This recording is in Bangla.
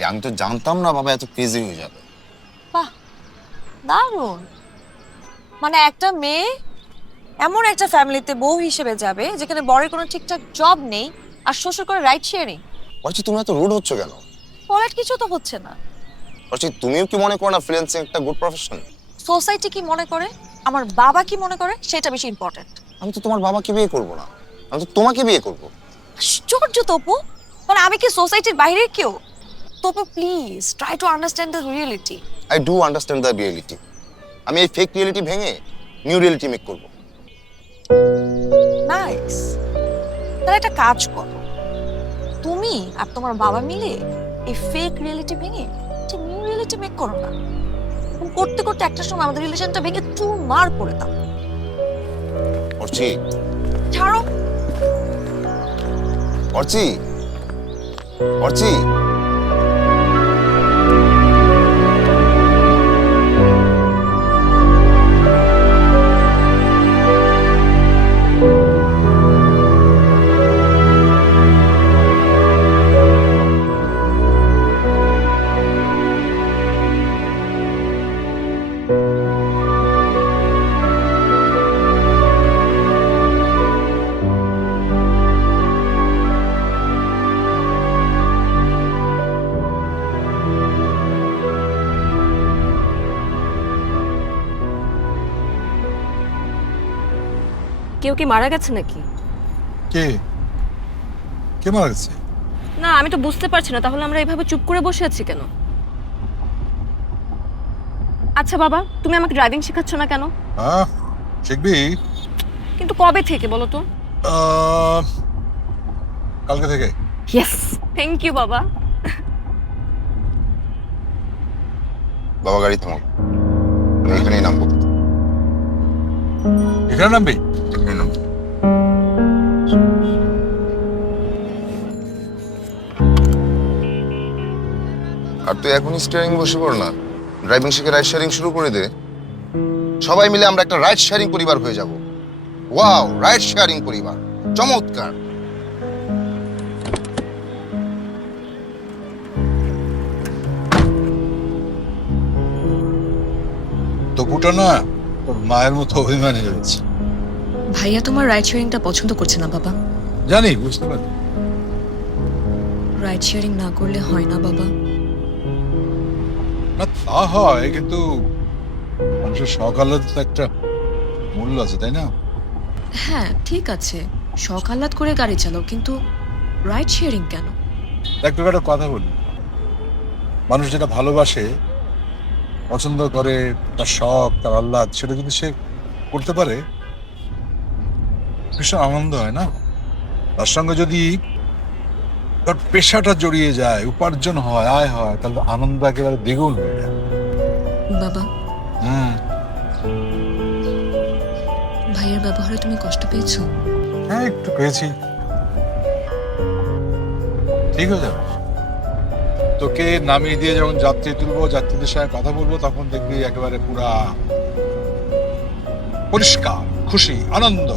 আরে আমি তো জানতাম না বাবা এত ক্রেজি হয়ে যাবে। বাহ, দারুণ। মানে একটা মেয়ে এমন একটা ফ্যামিলিতে বউ হিসেবে যাবে যেখানে বরের কোনো ঠিকঠাক জব নেই আর শ্বশুর করে রাইড শেয়ারিং। অর্চি তুমি এত রুড হচ্ছ কেন? পলাট কিছু তো হচ্ছে না। অর্চি তুমিও কি মনে করো না ফ্রিল্যান্সিং একটা গুড প্রফেশন? সোসাইটি কি মনে করে, আমার বাবা কি মনে করে, সেটা বেশি ইম্পর্টেন্ট। আমি তো তোমার বাবাকে বিয়ে করবো না, আমি তো তোমাকে বিয়ে করবো। আশ্চর্য তপু, মানে আমি কি সোসাইটির বাইরের কেউ? Tapu please try to understand the reality. I do understand the reality. আমি এই ফেক রিয়েলিটি ভেঙে নিউ রিয়েলিটি মেক করবো। নাইস। তাহলে একটা কাজ করো, তুমি আর তোমার বাবা মিলে এই ফেক রিয়েলিটি ভেঙে একটা নিউ রিয়েলিটি মেক করো না। এরকম করতে করতে একটা সময় আমাদের রিলেশনটা ভেঙে চুরমার করে দাও। অর্চি, ছাড়ো। অর্চি, অর্চি। কেউ কি মারা গেছে নাকি? কে কে মারা গেছে? না, আমি তো বুঝতে পারছি না, তাহলে আমরা এভাবে চুপ করে বসে আছি কেন? আচ্ছা বাবা, তুমি আমাকে ড্রাইভিং শেখাচ্ছ না কেন? হ্যাঁ, শিখবি? কিন্তু কবে থেকে বলো তো? কালকে থেকে। ইয়েস, থ্যাংক ইউ বাবা। বাবা গাড়ি থামাও, আমি এখানেই নামবো। এখানে নামবি? এখানেই নামবো। আর তুই এখনই স্টিয়ারিং বসে পড় না, ড্রাইভিং শিখে রাইড শেয়ারিং শুরু করে দে। সবাই মিলে আমরা একটা রাইড শেয়ারিং পরিবার হয়ে যাব। ওয়াও, রাইড শেয়ারিং পরিবার, চমৎকার। তপুটা না তোর মায়ের মতো অভিমানী হয়েছে। ভাইয়া তোমার রাইড শেয়ারিংটা পছন্দ করছে না বাবা। জানি, বুঝতে পারি। রাইড শেয়ারিং না করলে হয় না বাবা। না তা হয়, কিন্তু মানুষের শখ আহ্লাদ তো একটা মূল্য আছে, তাই না? হ্যাঁ ঠিক আছে, শখ আহ্লাদ করে গাড়ি চালাও, কিন্তু রাইড শেয়ারিং কেন? দেখ তোকে একটা কথা বলি, মানুষ যেটা ভালোবাসে, পছন্দ করে, তার শখ তার আহ্লাদ, সেটা যদি সে করতে পারে ভীষণ আনন্দ হয় না? তার সঙ্গে যদি তার পেশাটা জড়িয়ে যায়, উপার্জন হয়, আয় হয়, তাহলে আনন্দ একেবারে দ্বিগুণ হয়ে যায়। বাবা, হুম, ভাইয়ের ব্যবহারে তুমি কষ্ট পেয়েছো? হ্যাঁ একটু পেয়েছি। ঠিক হয়ে যাবে। তোকে নামিয়ে দিয়ে যখন যাত্রী তুলবো, যাত্রীদের সঙ্গে কথা বলবো, তখন দেখবি একেবারে পুরা পরিষ্কার, খুশি, আনন্দ।